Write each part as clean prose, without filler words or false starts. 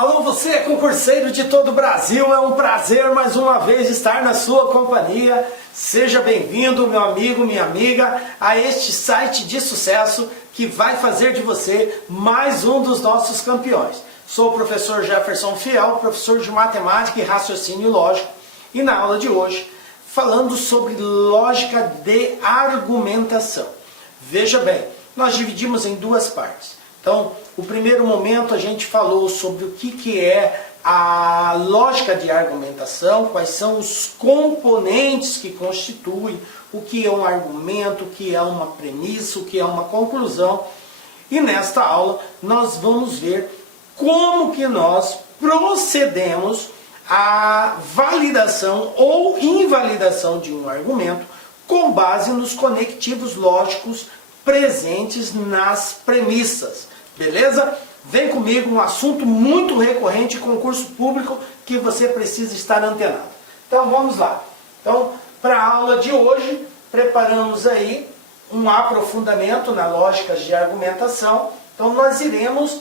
Alô, você concurseiro de todo o Brasil, é um prazer mais uma vez estar na sua companhia. Seja bem-vindo, meu amigo, minha amiga, a este site de sucesso que vai fazer de você mais um dos nossos campeões. Sou o professor Jefferson Fiel, professor de matemática e raciocínio lógico, e na aula de hoje, falando sobre lógica de argumentação. Veja bem, nós dividimos em duas partes. Então, o primeiro momento a gente falou sobre o que é a lógica de argumentação, quais são os componentes que constituem o que é um argumento, o que é uma premissa, o que é uma conclusão. E nesta aula nós vamos ver como que nós procedemos à validação ou invalidação de um argumento com base nos conectivos lógicos presentes nas premissas. Beleza? Vem comigo, um assunto muito recorrente em concurso público que você precisa estar antenado. Então vamos lá. Então, para a aula de hoje, preparamos aí um aprofundamento na lógica de argumentação. Então nós iremos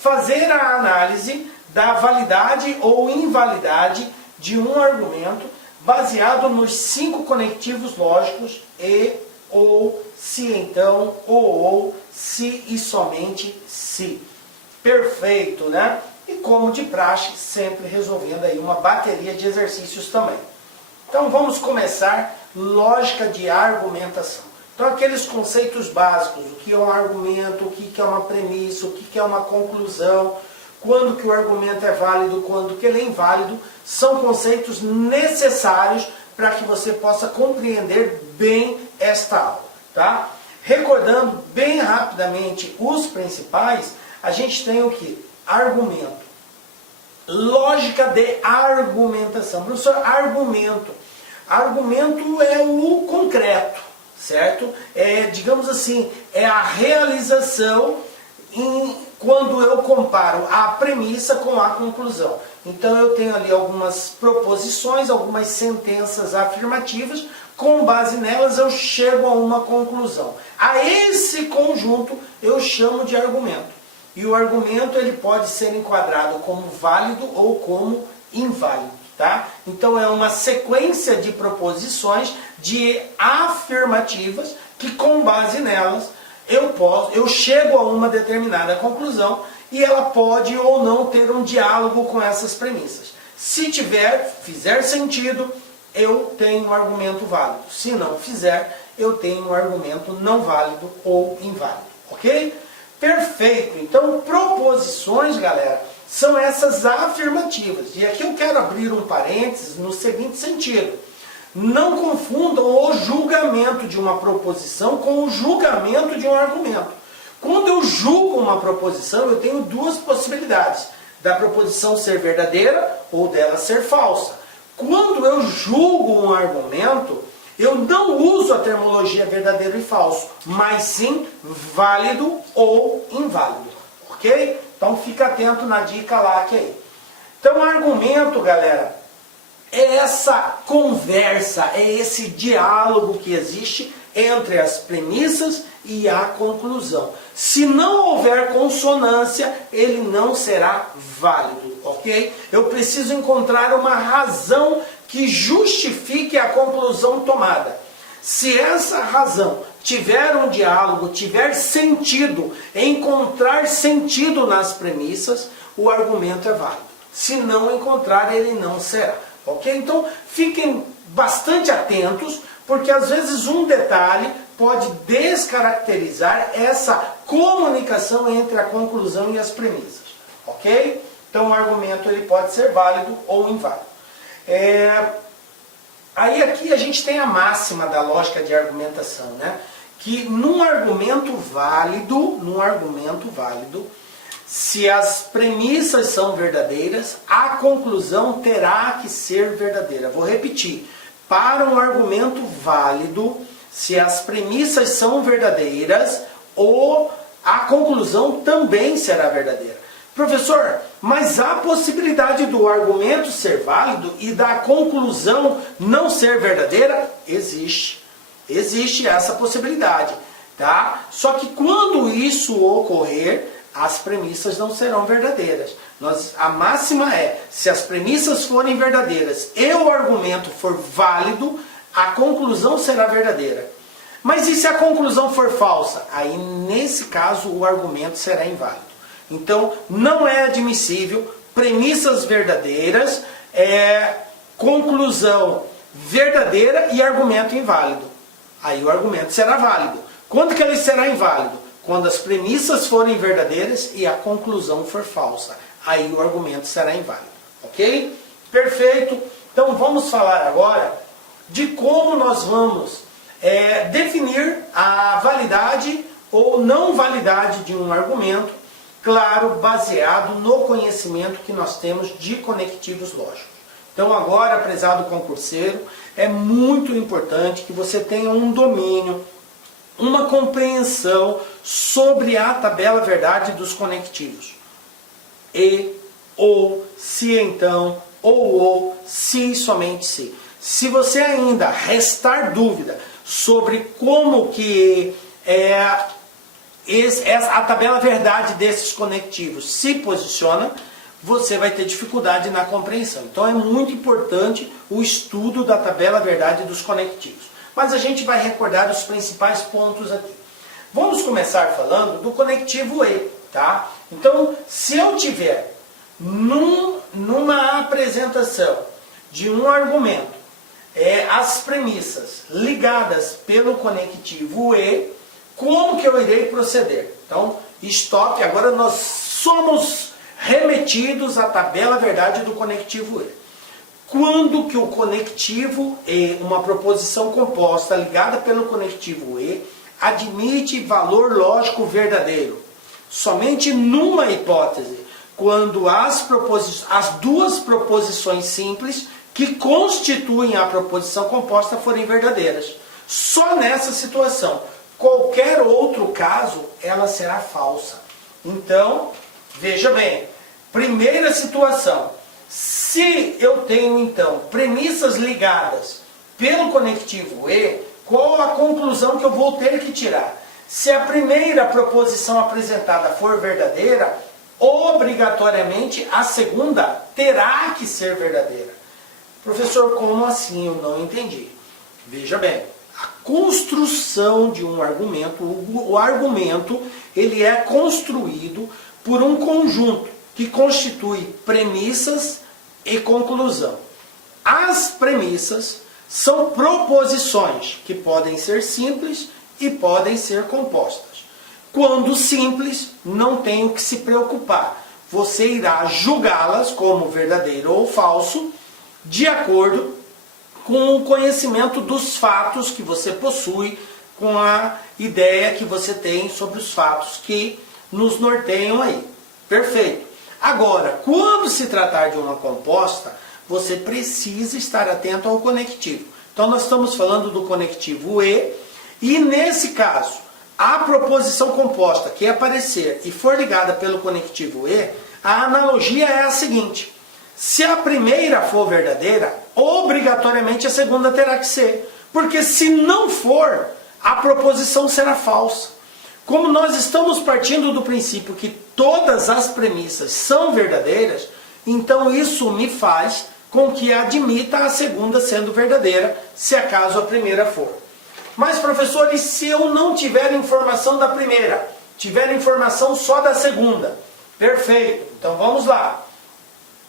fazer a análise da validade ou invalidade de um argumento baseado nos 5 conectivos lógicos e, ou, se então, ou, se e somente se. Perfeito, né? E como de praxe, sempre resolvendo aí uma bateria de exercícios também. Então vamos começar lógica de argumentação. Então aqueles conceitos básicos, o que é um argumento, o que é uma premissa, o que é uma conclusão, quando que o argumento é válido, quando que ele é inválido, são conceitos necessários para que você possa compreender bem esta aula, tá? Recordando bem rapidamente os principais, a gente tem o que? Argumento. Lógica de argumentação. Professor, argumento. Argumento é o concreto, certo? Digamos assim, é a realização quando eu comparo a premissa com a conclusão. Então eu tenho ali algumas proposições, algumas sentenças afirmativas, com base nelas eu chego a uma conclusão. A esse conjunto eu chamo de argumento. E o argumento ele pode ser enquadrado como válido ou como inválido, tá? Então é uma sequência de proposições, de afirmativas, que com base nelas eu chego a uma determinada conclusão e ela pode ou não ter um diálogo com essas premissas. Se fizer sentido, eu tenho um argumento válido. Se não fizer, eu tenho um argumento não válido ou inválido. Ok? Perfeito. Então, proposições, galera, são essas afirmativas. E aqui eu quero abrir um parênteses no seguinte sentido. Não confundam o julgamento de uma proposição com o julgamento de um argumento. Quando eu julgo uma proposição, eu tenho duas possibilidades. Da proposição ser verdadeira ou dela ser falsa. Quando eu julgo um argumento, eu não uso a termologia verdadeiro e falso, mas sim válido ou inválido. Ok? Então fica atento na dica lá que aí. Então argumento, galera, é essa conversa, é esse diálogo que existe entre as premissas e a conclusão. Se não houver consonância, ele não será válido, ok? Eu preciso encontrar uma razão que justifique a conclusão tomada. Se essa razão tiver um diálogo, tiver sentido, encontrar sentido nas premissas, o argumento é válido. Se não encontrar, ele não será. Ok? Então, fiquem bastante atentos, porque às vezes um detalhe pode descaracterizar essa comunicação entre a conclusão e as premissas. Ok? Então, o argumento ele pode ser válido ou inválido. Aí aqui a gente tem a máxima da lógica de argumentação, né? Que num argumento válido, se as premissas são verdadeiras, a conclusão terá que ser verdadeira. Vou repetir. Para um argumento válido, se as premissas são verdadeiras, a conclusão também será verdadeira. Professor, mas há possibilidade do argumento ser válido e da conclusão não ser verdadeira? Existe. Existe essa possibilidade, tá? Só que quando isso ocorrer, as premissas não serão verdadeiras. A máxima é, se as premissas forem verdadeiras e o argumento for válido, a conclusão será verdadeira. Mas e se a conclusão for falsa? Aí, nesse caso, o argumento será inválido. Então, não é admissível premissas verdadeiras, conclusão verdadeira e argumento inválido. Aí o argumento será válido. Quando que ele será inválido? Quando as premissas forem verdadeiras e a conclusão for falsa. Aí o argumento será inválido. Ok? Perfeito. Então vamos falar agora de como nós vamos definir a validade ou não validade de um argumento, claro, baseado no conhecimento que nós temos de conectivos lógicos. Então agora, prezado concurseiro, é muito importante que você tenha um domínio, uma compreensão sobre a tabela verdade dos conectivos. E, ou, se então, ou, se, somente se. Se você ainda restar dúvida sobre como que a tabela verdade desses conectivos se posiciona, você vai ter dificuldade na compreensão. Então é muito importante o estudo da tabela verdade dos conectivos. Mas a gente vai recordar os principais pontos aqui. Vamos começar falando do conectivo E, tá? Então, se eu tiver numa apresentação de um argumento, as premissas ligadas pelo conectivo E, como que eu irei proceder? Então, stop, agora nós somos remetidos à tabela verdade do conectivo E. Quando que o conectivo E, uma proposição composta ligada pelo conectivo E, admite valor lógico verdadeiro? Somente numa hipótese, quando as duas proposições simples que constituem a proposição composta forem verdadeiras. Só nessa situação. Qualquer outro caso, ela será falsa. Então, veja bem, primeira situação, se eu tenho então premissas ligadas pelo conectivo E, qual a conclusão que eu vou ter que tirar? Se a primeira proposição apresentada for verdadeira, obrigatoriamente a segunda terá que ser verdadeira. Professor, como assim? Eu não entendi. Veja bem, a construção de um argumento, o argumento, ele é construído por um conjunto que constitui premissas e conclusão. As premissas são proposições que podem ser simples e podem ser compostas. Quando simples, não tem o que se preocupar. Você irá julgá-las como verdadeiro ou falso, de acordo com o conhecimento dos fatos que você possui, com a ideia que você tem sobre os fatos que nos norteiam aí. Perfeito. Agora, quando se tratar de uma composta, você precisa estar atento ao conectivo. Então nós estamos falando do conectivo E, e nesse caso, a proposição composta que aparecer e for ligada pelo conectivo E, a analogia é a seguinte: se a primeira for verdadeira, obrigatoriamente a segunda terá que ser. Porque se não for, a proposição será falsa. Como nós estamos partindo do princípio que todas as premissas são verdadeiras, então isso me faz com que admita a segunda sendo verdadeira, se acaso a primeira for. Mas professor, e se eu não tiver informação da primeira? Tiver informação só da segunda? Perfeito, então vamos lá.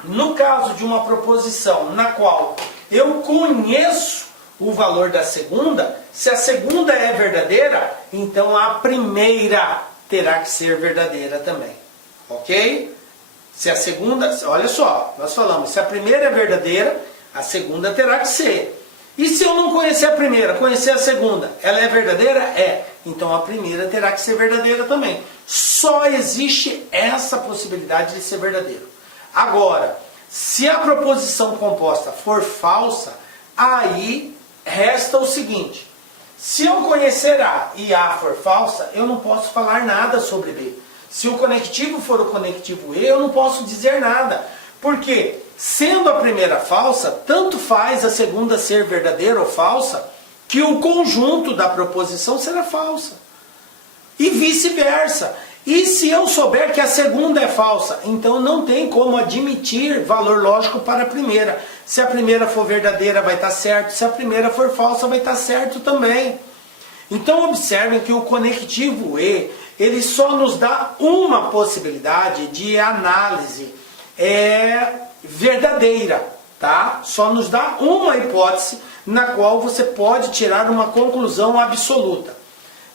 No caso de uma proposição na qual eu conheço o valor da segunda, se a segunda é verdadeira, então a primeira terá que ser verdadeira também. Ok? Se a segunda, olha só, nós falamos, se a primeira é verdadeira, a segunda terá que ser. E se eu não conhecer a primeira, conhecer a segunda, ela é verdadeira? É. Então a primeira terá que ser verdadeira também. Só existe essa possibilidade de ser verdadeiro. Agora, se a proposição composta for falsa, aí resta o seguinte: se eu conhecer A e A for falsa, eu não posso falar nada sobre B. Se o conectivo for o conectivo E, eu não posso dizer nada. Porque, sendo a primeira falsa, tanto faz a segunda ser verdadeira ou falsa, que o conjunto da proposição será falsa. E vice-versa. E se eu souber que a segunda é falsa, então não tem como admitir valor lógico para a primeira. Se a primeira for verdadeira, vai estar certo. Se a primeira for falsa, vai estar certo também. Então observem que o conectivo E, ele só nos dá uma possibilidade de análise verdadeira, tá? Só nos dá uma hipótese na qual você pode tirar uma conclusão absoluta.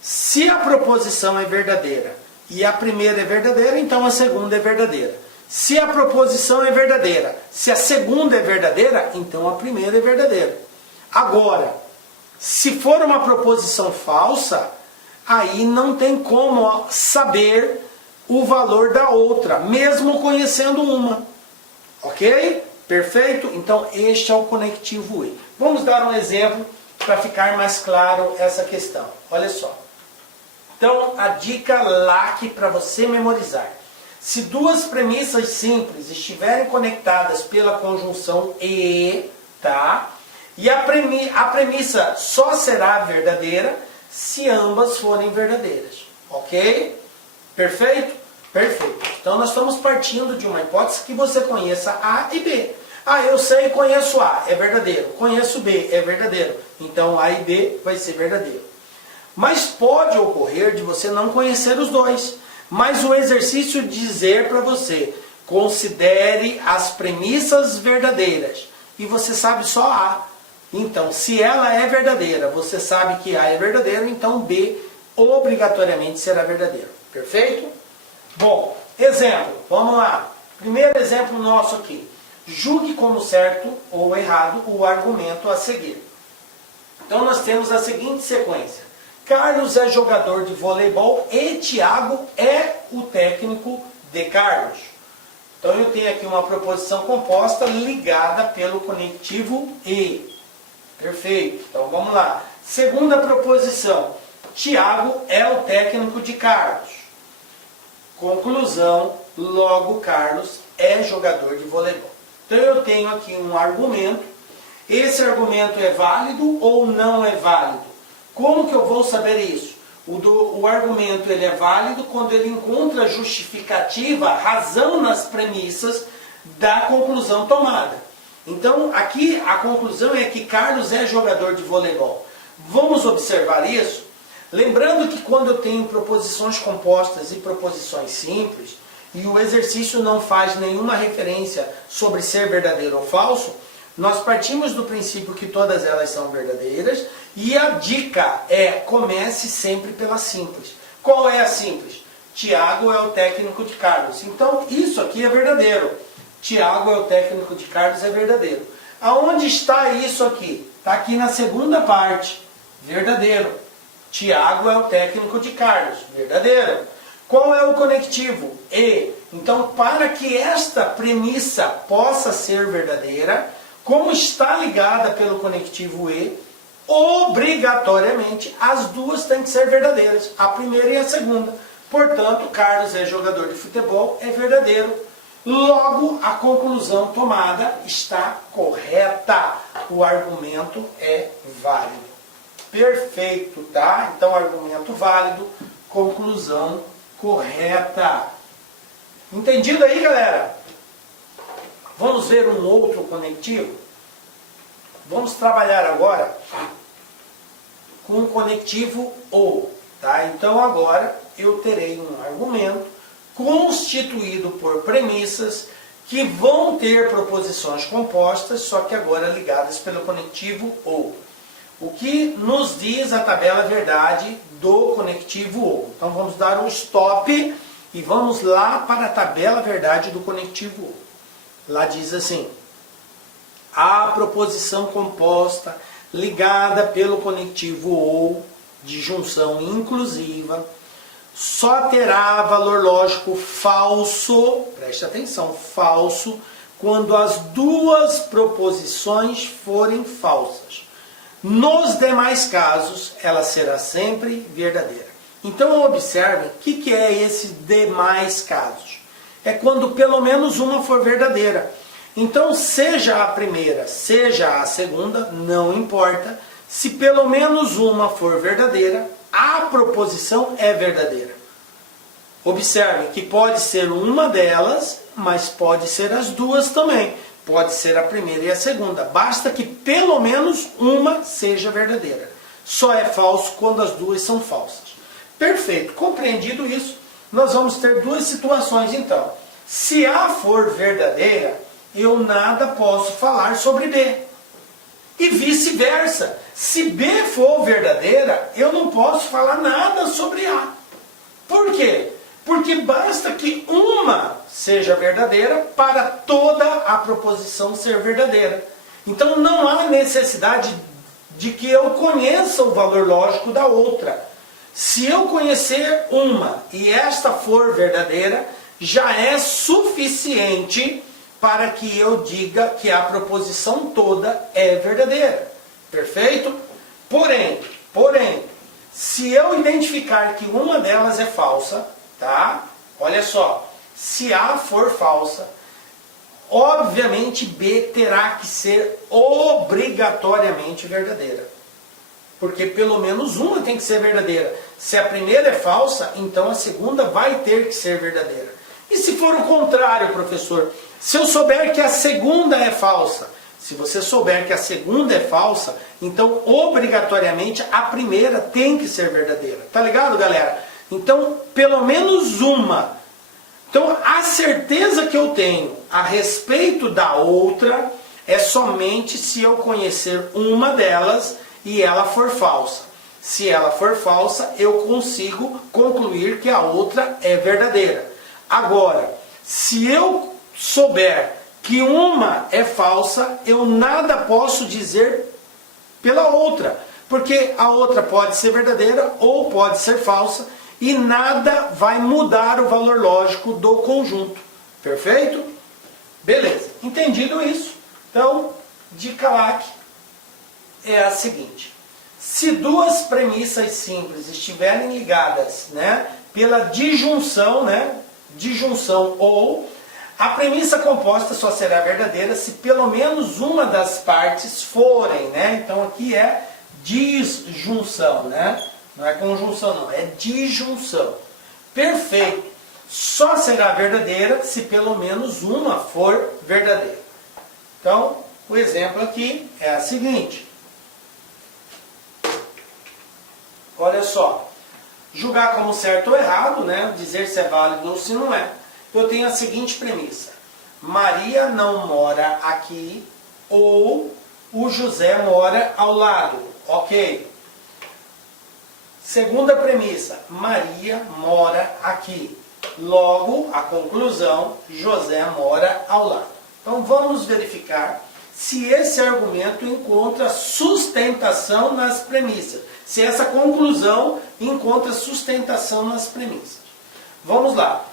Se a proposição é verdadeira e a primeira é verdadeira, então a segunda é verdadeira. Se a proposição é verdadeira, se a segunda é verdadeira, então a primeira é verdadeira. Agora, se for uma proposição falsa, aí não tem como saber o valor da outra, mesmo conhecendo uma. Ok? Perfeito? Então este é o conectivo E. Vamos dar um exemplo para ficar mais claro essa questão. Olha só. Então a dica LAC para você memorizar. Se duas premissas simples estiverem conectadas pela conjunção E, tá? E a premissa só será verdadeira se ambas forem verdadeiras. Ok? Perfeito? Perfeito. Então nós estamos partindo de uma hipótese que você conheça A e B. Ah, eu sei e conheço A, é verdadeiro. Conheço B, é verdadeiro. Então A e B vai ser verdadeiro. Mas pode ocorrer de você não conhecer os dois. Mas o exercício dizer para você, considere as premissas verdadeiras. E você sabe só A. Então, se ela é verdadeira, você sabe que A é verdadeiro, então B obrigatoriamente será verdadeiro. Perfeito? Bom, exemplo, vamos lá. Primeiro exemplo nosso aqui. Julgue como certo ou errado o argumento a seguir. Então nós temos a seguinte sequência. Carlos é jogador de voleibol e Tiago é o técnico de Carlos. Então eu tenho aqui uma proposição composta ligada pelo conectivo E. Perfeito. Então vamos lá. Segunda proposição. Tiago é o técnico de Carlos. Conclusão. Logo Carlos é jogador de voleibol. Então eu tenho aqui um argumento. Esse argumento é válido ou não é válido? Como que eu vou saber isso? O argumento ele é válido quando ele encontra justificativa, razão nas premissas da conclusão tomada. Então aqui a conclusão é que Carlos é jogador de voleibol. Vamos observar isso? Lembrando que quando eu tenho proposições compostas e proposições simples, e o exercício não faz nenhuma referência sobre ser verdadeiro ou falso, nós partimos do princípio que todas elas são verdadeiras, e a dica é, comece sempre pela simples. Qual é a simples? Tiago é o técnico de Carlos. Então isso aqui é verdadeiro. Tiago é o técnico de Carlos, é verdadeiro. Aonde está isso aqui? Está aqui na segunda parte. Verdadeiro. Tiago é o técnico de Carlos. Verdadeiro. Qual é o conectivo? E. Então, para que esta premissa possa ser verdadeira, como está ligada pelo conectivo E, obrigatoriamente as duas têm que ser verdadeiras. A primeira e a segunda. Portanto, Carlos é jogador de futebol, é verdadeiro. Logo, a conclusão tomada está correta. O argumento é válido. Perfeito, tá? Então, argumento válido, conclusão correta. Entendido aí, galera? Vamos ver um outro conectivo? Vamos trabalhar agora com o conectivo OU, tá? Então, agora eu terei um argumento constituído por premissas que vão ter proposições compostas, só que agora ligadas pelo conectivo OU. O que nos diz a tabela verdade do conectivo OU? Então vamos dar um stop e vamos lá para a tabela verdade do conectivo OU. Lá diz assim: a proposição composta ligada pelo conectivo OU de junção inclusiva só terá valor lógico falso, preste atenção, falso, quando as duas proposições forem falsas. Nos demais casos, ela será sempre verdadeira. Então observem o que é esses demais casos. É quando pelo menos uma for verdadeira. Então seja a primeira, seja a segunda, não importa. Se pelo menos uma for verdadeira, a proposição é verdadeira. Observem que pode ser uma delas, mas pode ser as duas também. Pode ser a primeira e a segunda. Basta que pelo menos uma seja verdadeira. Só é falso quando as duas são falsas. Perfeito. Compreendido isso, nós vamos ter duas situações então. Se A for verdadeira, eu nada posso falar sobre B. E vice-versa. Se B for verdadeira, eu não posso falar nada sobre A. Por quê? Porque basta que uma seja verdadeira para toda a proposição ser verdadeira. Então não há necessidade de que eu conheça o valor lógico da outra. Se eu conhecer uma e esta for verdadeira, já é suficiente para que eu diga que a proposição toda é verdadeira. Perfeito? Porém, se eu identificar que uma delas é falsa, tá? Olha só, se A for falsa, obviamente B terá que ser obrigatoriamente verdadeira. Porque pelo menos uma tem que ser verdadeira. Se a primeira é falsa, então a segunda vai ter que ser verdadeira. E se for o contrário, professor? Se eu souber que a segunda é falsa, se você souber que a segunda é falsa, então obrigatoriamente a primeira tem que ser verdadeira. Tá ligado, galera? Então, pelo menos uma. Então, a certeza que eu tenho a respeito da outra é somente se eu conhecer uma delas e ela for falsa. Se ela for falsa, eu consigo concluir que a outra é verdadeira. Agora, se eu souber que uma é falsa, eu nada posso dizer pela outra, porque a outra pode ser verdadeira ou pode ser falsa e nada vai mudar o valor lógico do conjunto. Perfeito? Beleza. Entendido isso? Então, dica LAC é a seguinte. Se duas premissas simples estiverem ligadas, né, pela disjunção, disjunção ou, a premissa composta só será verdadeira se pelo menos uma das partes forem, né? Então aqui é disjunção, né? Não é conjunção não, é disjunção. Perfeito. Só será verdadeira se pelo menos uma for verdadeira. Então, o exemplo aqui é a seguinte. Olha só. Julgar como certo ou errado, né? Dizer se é válido ou se não é. Eu tenho a seguinte premissa. Maria não mora aqui ou o José mora ao lado. Ok. Segunda premissa. Maria mora aqui. Logo, a conclusão, José mora ao lado. Então vamos verificar se esse argumento encontra sustentação nas premissas. Se essa conclusão encontra sustentação nas premissas. Vamos lá.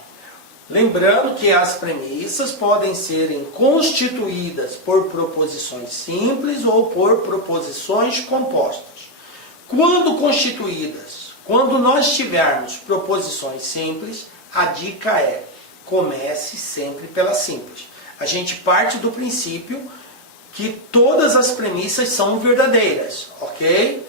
Lembrando que as premissas podem serem constituídas por proposições simples ou por proposições compostas. Quando constituídas, quando nós tivermos proposições simples, a dica é: comece sempre pela simples. A gente parte do princípio que todas as premissas são verdadeiras, ok?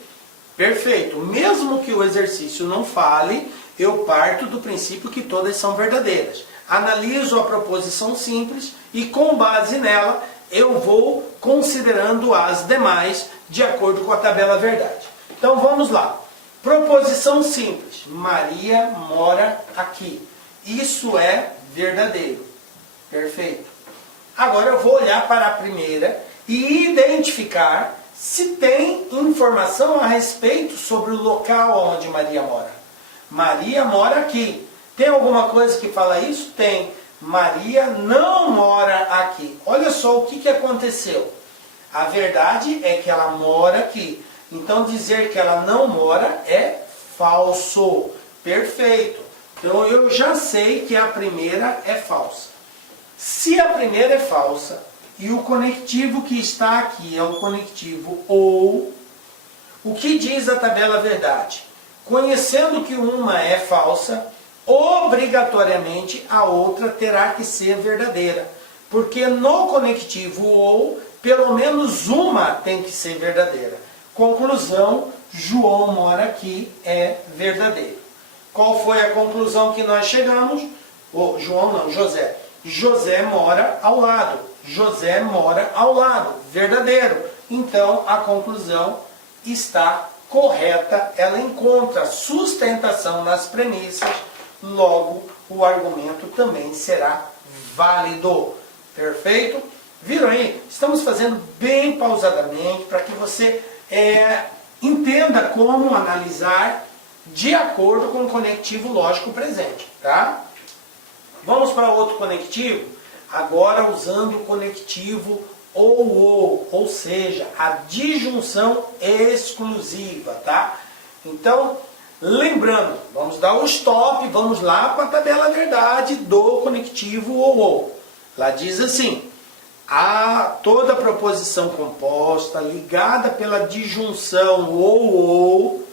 Perfeito. Mesmo que o exercício não fale, eu parto do princípio que todas são verdadeiras. Analiso a proposição simples e, com base nela, eu vou considerando as demais de acordo com a tabela verdade. Então vamos lá. Proposição simples. Maria mora aqui. Isso é verdadeiro. Perfeito. Agora eu vou olhar para a primeira e identificar se tem informação a respeito sobre o local onde Maria mora. Maria mora aqui. Tem alguma coisa que fala isso? Tem. Maria não mora aqui. Olha só o que aconteceu. A verdade é que ela mora aqui. Então dizer que ela não mora é falso. Perfeito. Então eu já sei que a primeira é falsa. Se a primeira é falsa e o conectivo que está aqui é o conectivo ou, o que diz a tabela verdade? Conhecendo que uma é falsa, obrigatoriamente a outra terá que ser verdadeira. Porque no conectivo ou, pelo menos uma tem que ser verdadeira. Conclusão, João mora aqui é verdadeiro. Qual foi a conclusão que nós chegamos? João não, José. José mora ao lado. José mora ao lado. Verdadeiro. Então, a conclusão está correta. Ela encontra sustentação nas premissas. Logo, o argumento também será válido. Perfeito? Viram aí? Estamos fazendo bem pausadamente para que você entenda como analisar de acordo com o conectivo lógico presente. Tá? Vamos para outro conectivo, agora usando o conectivo ou seja, a disjunção exclusiva, tá? Então, lembrando, vamos dar o stop, vamos lá para a tabela verdade do conectivo ou. Lá diz assim: toda proposição composta ligada pela disjunção ou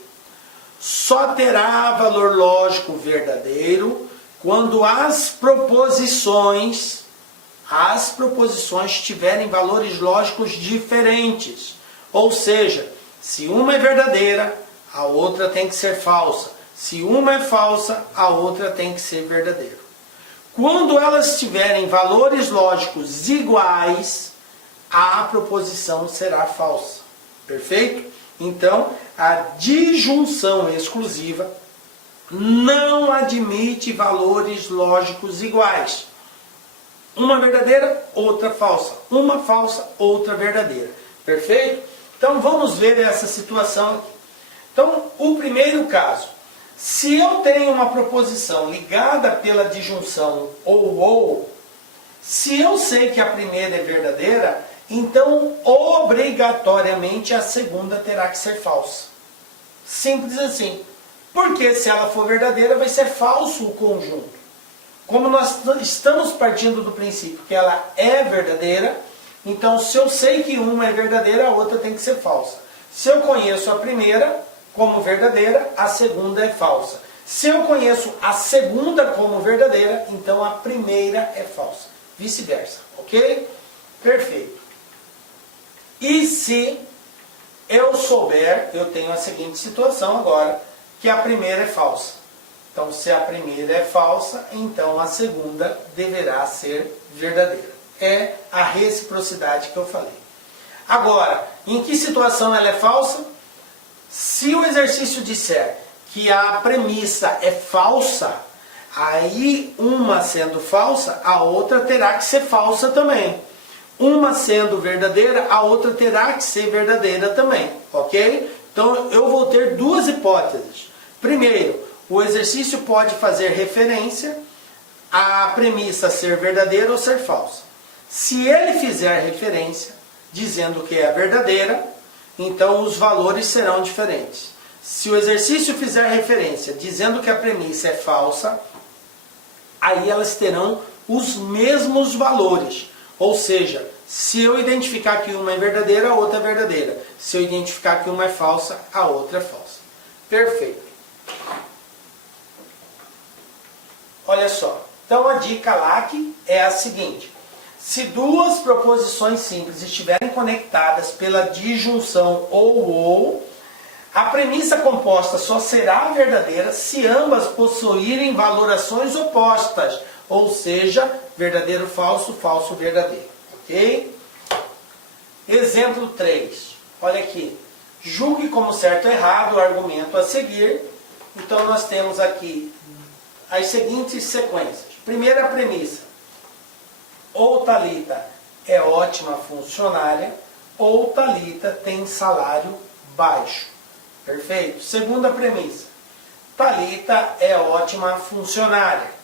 só terá valor lógico verdadeiro quando as proposições tiverem valores lógicos diferentes. Ou seja, se uma é verdadeira, a outra tem que ser falsa. Se uma é falsa, a outra tem que ser verdadeira. Quando elas tiverem valores lógicos iguais, a proposição será falsa. Perfeito? Então, a disjunção exclusiva não admite valores lógicos iguais. Uma verdadeira, outra falsa. Uma falsa, outra verdadeira. Perfeito? Então vamos ver essa situação aqui. Então, o primeiro caso. Se eu tenho uma proposição ligada pela disjunção ou, se eu sei que a primeira é verdadeira, então obrigatoriamente a segunda terá que ser falsa. Simples assim. Porque se ela for verdadeira, vai ser falso o conjunto. Como nós estamos partindo do princípio que ela é verdadeira, então se eu sei que uma é verdadeira, a outra tem que ser falsa. Se eu conheço a primeira como verdadeira, a segunda é falsa. Se eu conheço a segunda como verdadeira, então a primeira é falsa. Vice-versa, ok? Perfeito. E se eu souber, eu tenho a seguinte situação agora, que a primeira é falsa. Então, se a primeira é falsa, então a segunda deverá ser verdadeira. É a reciprocidade que eu falei. Agora, em que situação ela é falsa? Se o exercício disser que a premissa é falsa, aí uma sendo falsa, a outra terá que ser falsa também. Uma sendo verdadeira, a outra terá que ser verdadeira também. Ok? Então, eu vou ter duas hipóteses. Primeiro, o exercício pode fazer referência à premissa ser verdadeira ou ser falsa. Se ele fizer referência, dizendo que é verdadeira, então os valores serão diferentes. Se o exercício fizer referência, dizendo que a premissa é falsa, aí elas terão os mesmos valores. Ou seja, se eu identificar que uma é verdadeira, a outra é verdadeira. Se eu identificar que uma é falsa, a outra é falsa. Perfeito. Olha só. Então a dica LAC é a seguinte. Se duas proposições simples estiverem conectadas pela disjunção ou, a premissa composta só será verdadeira se ambas possuírem valorações opostas. Ou seja, verdadeiro, falso, falso, verdadeiro. Ok? Exemplo 3. Olha aqui. Julgue como certo ou errado o argumento a seguir. Então nós temos aqui as seguintes sequências. Primeira premissa. Ou Thalita é ótima funcionária, ou Thalita tem salário baixo. Perfeito? Segunda premissa. Thalita é ótima funcionária.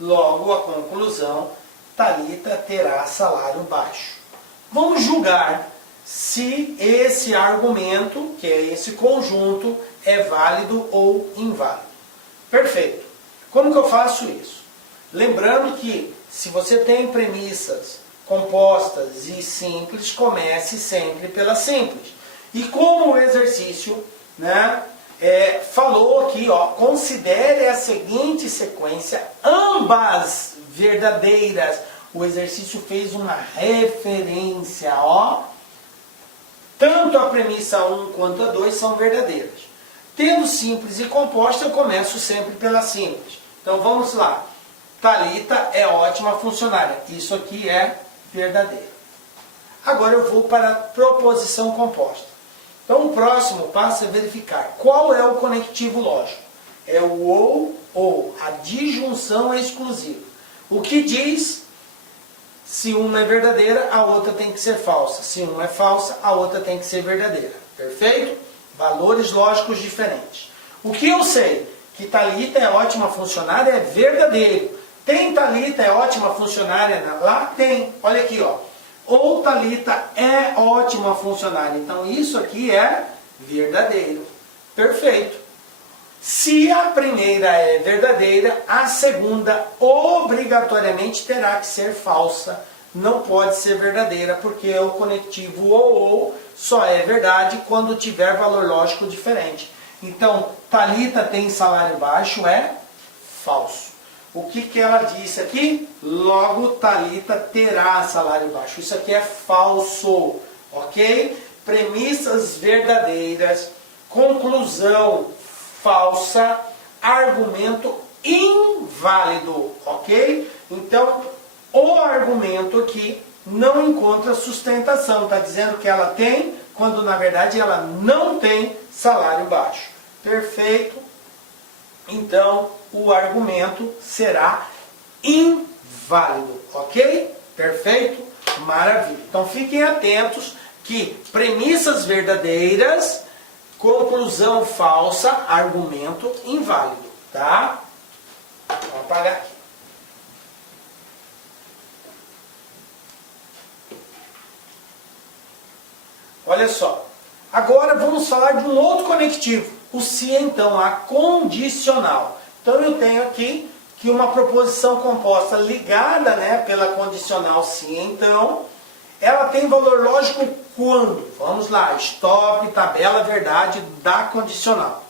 Logo, a conclusão, Thalita terá salário baixo. Vamos julgar se esse argumento, que é esse conjunto, é válido ou inválido. Perfeito. Como que eu faço isso? Lembrando que se você tem premissas compostas e simples, comece sempre pela simples. E como o exercício, falou aqui, considere a seguinte sequência, ambas verdadeiras. O exercício fez uma referência, tanto a premissa 1 quanto a 2 são verdadeiras. Tendo simples e composta, eu começo sempre pela simples. Então vamos lá. Thalita é ótima funcionária. Isso aqui é verdadeiro. Agora eu vou para a proposição composta. Então o próximo passo é verificar qual é o conectivo lógico. É o ou, a disjunção exclusiva. O que diz, se uma é verdadeira, a outra tem que ser falsa. Se uma é falsa, a outra tem que ser verdadeira. Perfeito? Valores lógicos diferentes. O que eu sei? Que Thalita é ótima funcionária é verdadeiro. Tem Thalita é ótima funcionária lá? Tem. Olha aqui, ó. Ou Thalita é ótima funcionária. Então isso aqui é verdadeiro. Perfeito. Se a primeira é verdadeira, a segunda obrigatoriamente terá que ser falsa. Não pode ser verdadeira, porque o conectivo ou só é verdade quando tiver valor lógico diferente. Então, Thalita tem salário baixo é falso. O que ela disse aqui? Logo, Thalita terá salário baixo. Isso aqui é falso, ok? Premissas verdadeiras, conclusão falsa, argumento inválido, ok? Então, o argumento aqui não encontra sustentação. Está dizendo que ela tem, quando na verdade ela não tem salário baixo. Perfeito? Então, o argumento será inválido, ok? Perfeito? Maravilha. Então, fiquem atentos que premissas verdadeiras, conclusão falsa, argumento inválido, tá? Vou apagar aqui. Olha só. Agora vamos falar de um outro conectivo. O se então, a condicional. Então eu tenho aqui que uma proposição composta ligada, né, pela condicional se então, ela tem valor lógico quando? Vamos lá, stop, tabela, verdade da condicional.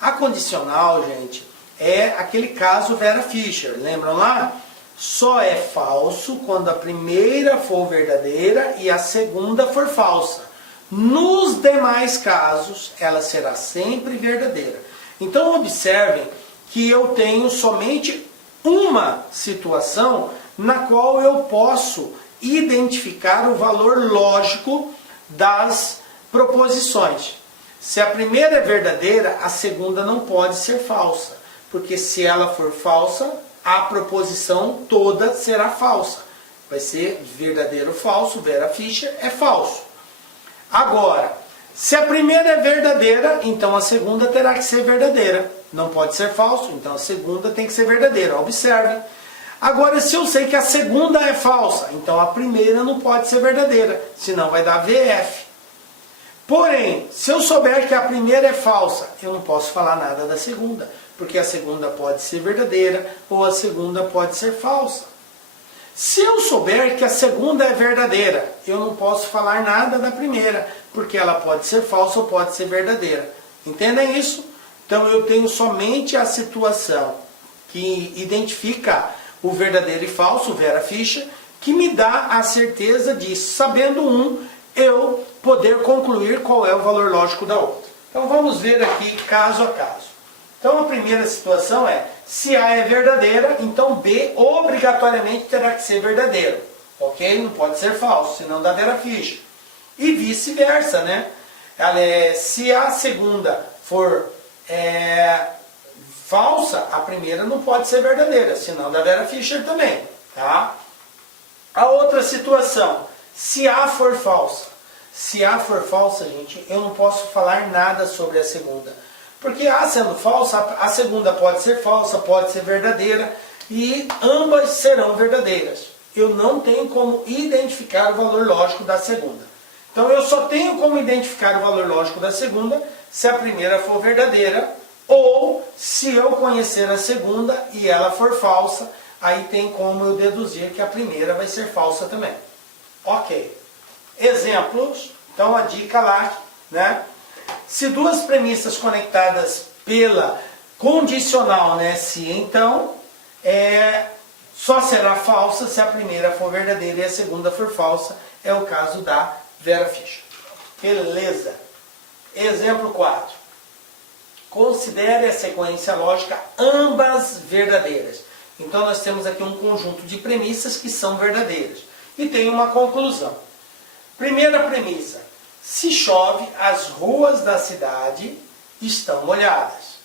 A condicional, gente, é aquele caso Vera Fischer, lembram lá? Só é falso quando a primeira for verdadeira e a segunda for falsa. Nos demais casos, ela será sempre verdadeira. Então observem que eu tenho somente uma situação na qual eu posso identificar o valor lógico das proposições. Se a primeira é verdadeira, a segunda não pode ser falsa, porque se ela for falsa, a proposição toda será falsa. Vai ser verdadeiro ou falso, Vera Fischer é falso. Agora, se a primeira é verdadeira, então a segunda terá que ser verdadeira. Não pode ser falso, então a segunda tem que ser verdadeira. Observem. Agora, se eu sei que a segunda é falsa, então a primeira não pode ser verdadeira, senão vai dar VF. Porém, se eu souber que a primeira é falsa, eu não posso falar nada da segunda, porque a segunda pode ser verdadeira ou a segunda pode ser falsa. Se eu souber que a segunda é verdadeira, eu não posso falar nada da primeira, porque ela pode ser falsa ou pode ser verdadeira. Entendem isso? Então eu tenho somente a situação que identifica o verdadeiro e falso, Vera Fischer, que me dá a certeza de, sabendo um, eu poder concluir qual é o valor lógico da outra. Então vamos ver aqui caso a caso. Então a primeira situação é, se A é verdadeira, então B obrigatoriamente terá que ser verdadeiro. Ok? Não pode ser falso, senão dá Vera Fischer. E vice-versa, né? Se a segunda for falsa, a primeira não pode ser verdadeira, senão dá Vera Fischer também. Tá? A outra situação, se A for falsa. Se A for falsa, gente, eu não posso falar nada sobre a segunda. Porque A sendo falsa, a segunda pode ser falsa, pode ser verdadeira, e ambas serão verdadeiras. Eu não tenho como identificar o valor lógico da segunda. Então eu só tenho como identificar o valor lógico da segunda se a primeira for verdadeira, ou se eu conhecer a segunda e ela for falsa, aí tem como eu deduzir que a primeira vai ser falsa também. Ok. Exemplos. Então a dica lá, né? Se duas premissas conectadas pela condicional, né, se então, só será falsa se a primeira for verdadeira e a segunda for falsa. É o caso da Vera Fischer. Beleza. Exemplo 4. considere a sequência lógica ambas verdadeiras. Então nós temos aqui um conjunto de premissas que são verdadeiras. E tem uma conclusão. Primeira premissa: se chove, as ruas da cidade estão molhadas.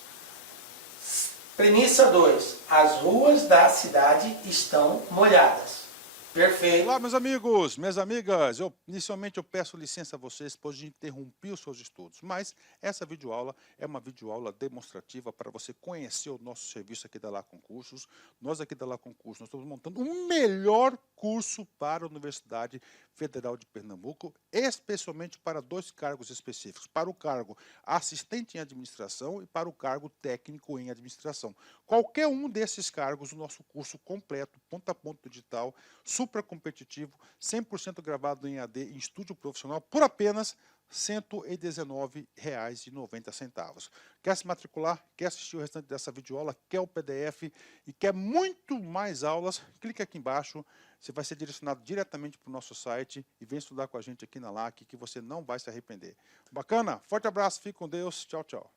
Premissa 2: as ruas da cidade estão molhadas. Perfeito. Olá, meus amigos, minhas amigas. Inicialmente eu peço licença a vocês, pois interrompi os seus estudos, mas essa videoaula é uma videoaula demonstrativa para você conhecer o nosso serviço aqui da La Concursos. Nós aqui da La Concursos, nós estamos montando o melhor curso para a Universidade Federal de Pernambuco, especialmente para 2 cargos específicos, para o cargo assistente em administração e para o cargo técnico em administração. Qualquer um desses cargos, o nosso curso completo, ponto a ponto digital, super competitivo, 100% gravado em AD em estúdio profissional, por apenas R$ 119,90. Quer se matricular? Quer assistir o restante dessa videoaula? Quer o PDF e quer muito mais aulas? Clique aqui embaixo, você vai ser direcionado diretamente para o nosso site e vem estudar com a gente aqui na LAC, que você não vai se arrepender. Bacana? Forte abraço, fique com Deus, tchau, tchau.